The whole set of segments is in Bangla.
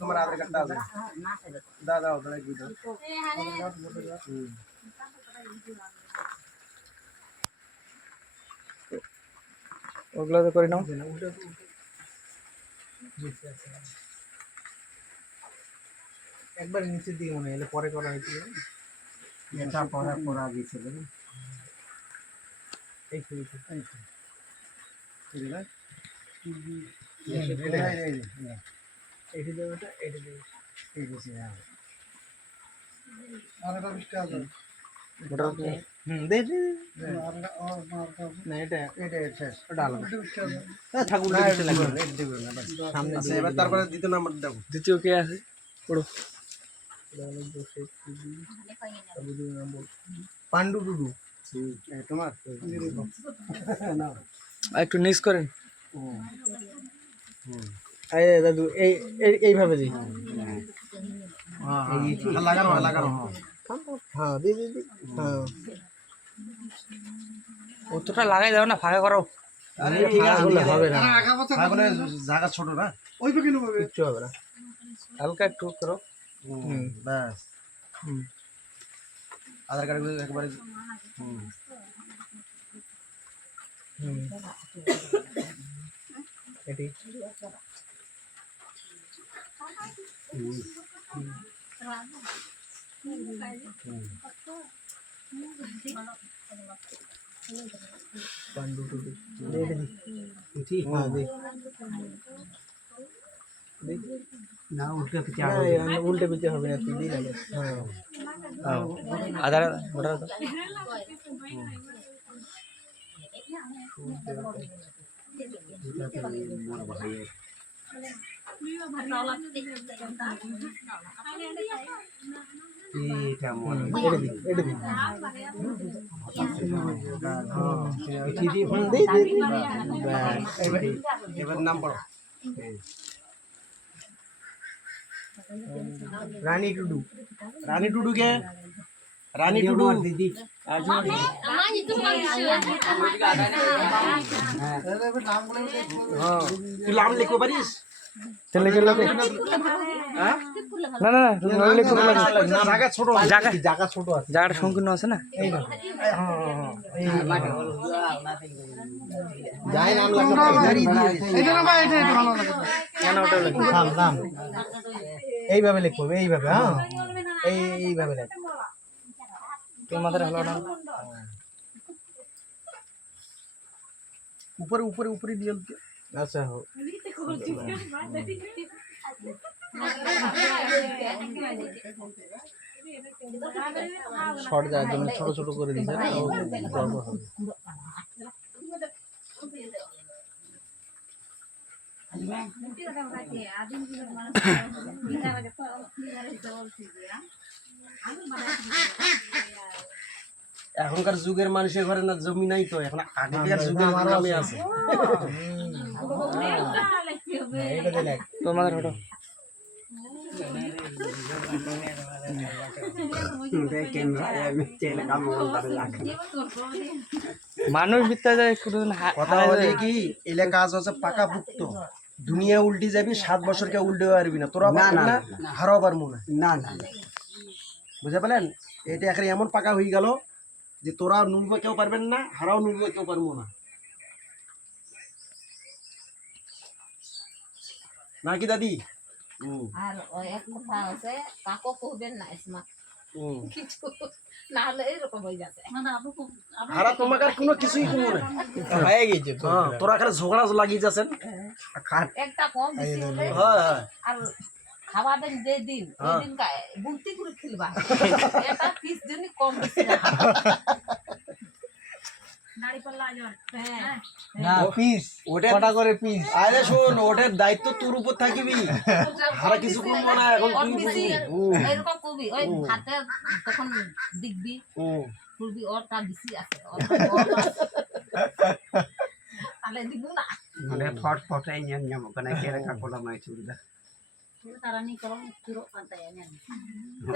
তোমার আধার কার্ডটা আছে দাদা ওগুলো তো করে নাও। একবার নিচের দিকে মনে এলে পরে করা হয়েছিল এটা পড়া গেছিল এই তারপরে দ্বিতীয় নাম্বার দেখো দ্বিতীয় কে আছে পড়ো পান্ডু টুডু তোমার একটু নিচ করেন দাদু এইভাবে দিই লাগানো লাগানো হ্যাঁ দিদি হ্যাঁ অতটা লাগাই দাও না, ফাঁকা করো। হবে না জায়গা ছোট না ওই কিচ্ছু হবে না, হালকা একটু করো ব্যাস আধার কার্ড একবারে এটি पांडु टुडू ना उल्टे पीछे হবে না তুই লাগে হ্যাঁ আধার ভোটার এবার নাম পড়ো রানী টুডু রানী টুডু কে রানী টুডু দিদি তুই নাম লিখতে পারিস চলে গেল না না না লিখো জায়গা ছোট জায়গা ছোট আছে জায়গাটা সংকীর্ণ আছে না এই না যাই নাম লাগা এটা না ভাই এটা ভালো লাগে কেন ওটা লিখো নাম এইভাবে লিখো এইভাবে হ্যাঁ এইভাবে লিখো তোর মাথায় হলো না ऊपर ऊपर ऊपर ही दिया अच्छा हो শর্ট দেওয়ার জন্য ছোট ছোট করে দিয়েছে না গল্প হবে এখনকার যুগের মানুষের ঘরে না জমি নাই তো এখন আগেকার যুগের জমি আছে তোমাদের হটো মানুষ বিত্তা যায় কথা বলে কি এলে কাজ হচ্ছে পাকাপুক্ত দুনিয়া উল্টি যাবি 7 বছর কে উল্টে পারবি না তোরা না হারাও পারবো না না বুঝতে পারলেন এটা এখন এমন পাকা হয়ে গেল যে তোরা নুলবে কেউ পারবেন না হারাও নুলবে কেউ পারবো না নাকি দাদি আর এক কথা আছে কাকো কহবেন না ইসমা কিছু না হলে এরকম হয়ে যাবে হারা তোমাকে আর কোনো কিছুই কমো না হয়ে গেছে তো তোরা খালি ঝগড়া লাগিয়ে যাচ্ছেন একটা কম বেশি হলে আর খাওয়া দেন যে দিন ওই দিন বুলতি করে খেলবা এটা পিস জন্য কম বেশি না পিস ওটা কটা করে পিস আরে শুন ওটার দায়িত্ব তোর উপর থাকিবি হারা কিছু করব না এখন তুই বুঝবি এরকম কবি ওই হাতে তখন দেখবি করবি ওরটা বেশি আছে তাহলে দিব না মানে ফট ফটাই নিয়ে যাবো কেন কে রেখা কোলা মাই চুড়িদা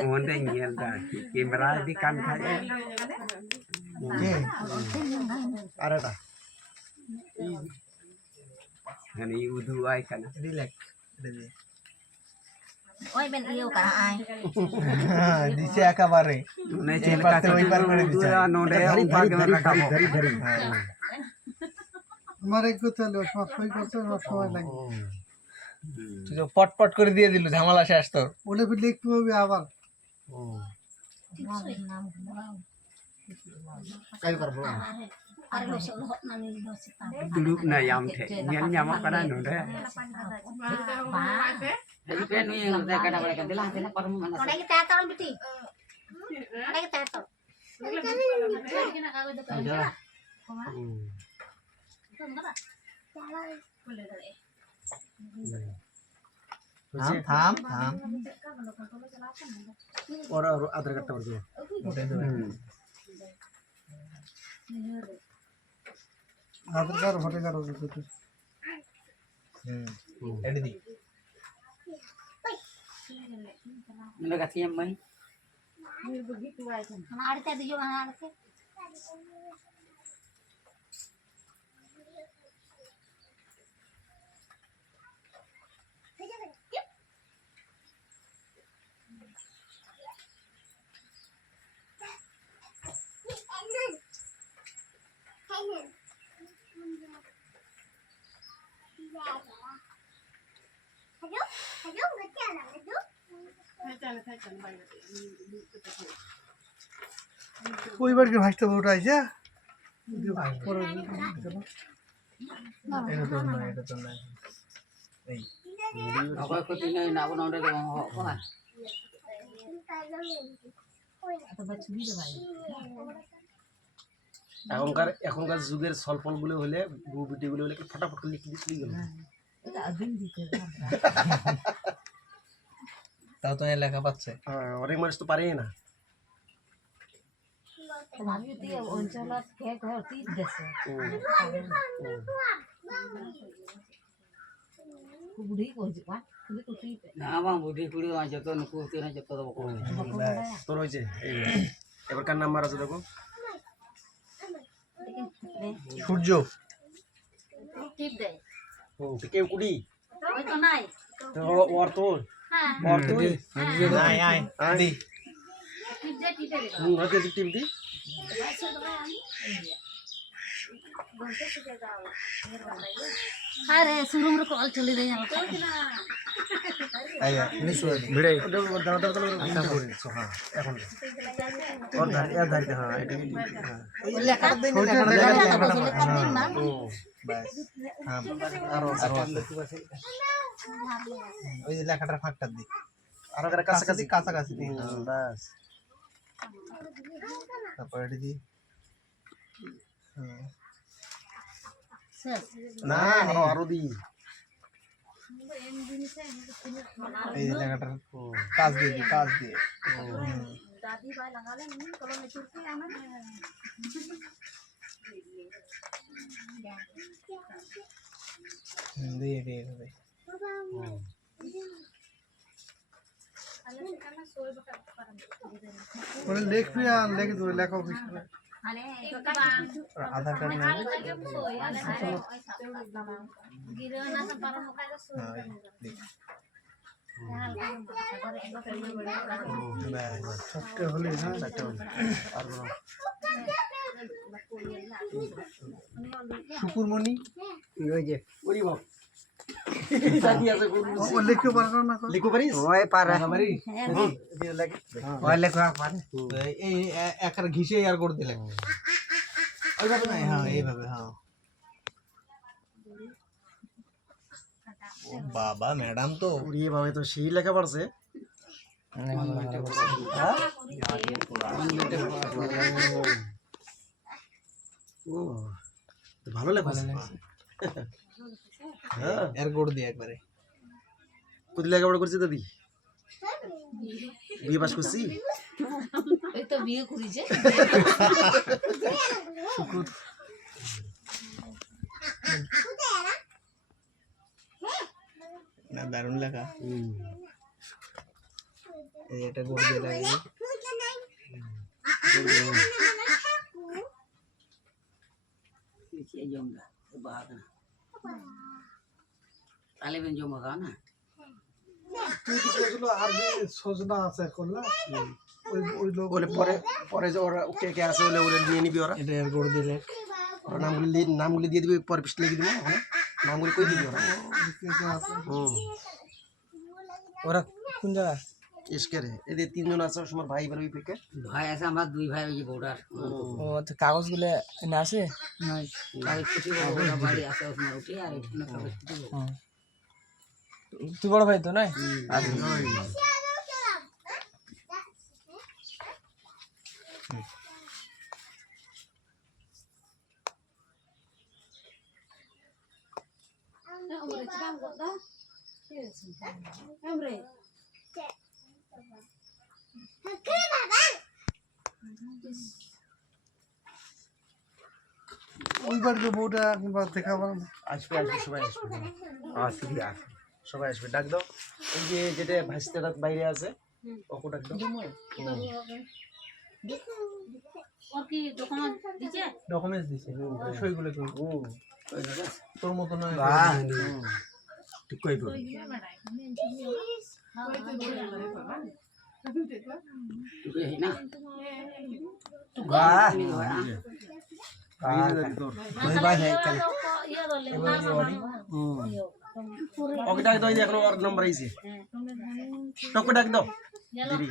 Onde ngel da kamera di kan khaje আর এটা ani udu ai kana relax দিছে একেবারে ne chel ka ওই পার করে দিছে node bag rakabo তুই তো পট করে দিয়ে দিল ঝামেলা শেষ তোর duduk na yam the nyen nyama kana node থাম থাম ওরা আধার কার্ডটা ওর দিও আধার কার্ড ভোটার কার্ড ওর এডি দি node gati yam mai ওইবার কি ভাইটা ওটা আইছে apa ko tinay na abo node de ho ko na এখনকার যুগের সলফল গুলো হলে বউ বিটি গুলো হলে কি ফটাফট করে লিখে দিতে গেল তাও তো লেখা পাচ্ছে অনেক মানুষ তো পারেই না অঞ্চলত শেষ হয় তিত গেছে বুড়ি কইছে বা তুমি তো তিত na bang budi kuri ma joto nuku tina joto do ko তোর হয়েছে এবার কার নাম্বার আছে দেখো সূর্য টিপ দেয় কেউ কুড়ি ওই তো নাই ওর তোর হ্যাঁ ওর তুই আয় আয় দি টিপ দে টিপে দে ওকে টিপ দি আরে শুরুম রে কল চলে রে আইয়া ভিড়াই দাও দাও দাও হ্যাঁ এখন ওর ধারে এর ধারে হ্যাঁ এটা এই লেখাটা দেন না বাস হ্যাঁ আর ওই লেখাটার ফাঁকটা দি আর ওর কাছাকাছি কাছাকাছি দি বাস তারপর এটা দি না আরো দি এই লেখাটার কাজ দিয়ে দি কাজ দিয়ে দাদি ভাই লাগালে নি কলমে চুরকে আমার দিয়ে দিয়ে দে ওরে লেখ প্রিয়া লেখ দো লেখা অফিস আরে আধার কার্ড না গিরে না পারো মুখায় তো চারটে হলে না চারটে হলে আর শুকুরমণি ওই যে ওরি বাপ লিখতে পারো না লিখো পারিস ওই পারে পারিস ওই লেখা পারে এই একার ঘিসে আর করে দিলে ওইভাবে না হ্যাঁ এইভাবে হ্যাঁ বাবা ম্যাডাম তো উড়িয়ে ভাবে তো সেই লেখা পড়ছে ও ভালো লেখা হ্যাঁ এর গোড় দিয়ে একবারে কত লেখাপড়া করছিস দাদি বিয়ে পাস করছি এই তো বিয়ে করেছে না দারুণ লেখা এই এটা গোল দিয়ে লাগিয়ে Chị dùng cả cái bờ này. Ta lên bên dùng mà gắn à? বলে পরে পরে যে ওরা কে কে আছে বলে ওরা নিয়ে নিবি ওরা এটা আর গোল দিলে ওরা নামগুলি দিয়ে দিবি পরে পিস লিখে দিবি ওখানে নামগুলি কই দিবি ওরা ওরা কোন জায়গা এসকে রে এদের তিনজন আছে তোমার ভাই বের ওই পেকে ভাই আছে আমার দুই ভাই ওই যে বর্ডার ও তো কাগজগুলো এনে আছে নাই কাগজ কুটি বড় বাড়ি আছে ওখানে উঠে আর এখানে কাগজ কুটি তুই বড় ভাই তো নাই ওই বাড়িতে বউটা কিংবা দেখা পারো না আসবে সবাই আসবে সবাই আসবে ডাক দাও এই যে যেটা ভাইস্তারা বাইরে আছে ওকে ডাক দাও ডকুমেন্টস দিছে সইগুলো কি তোর মত নয় ঠিক কই বল তুই না বাহ ওই ভাই হ্যাঁ কাল ওকে ডাক দাও এই যে এখন ওর নাম্বার আইছে তোকে ডাক দাও দিবি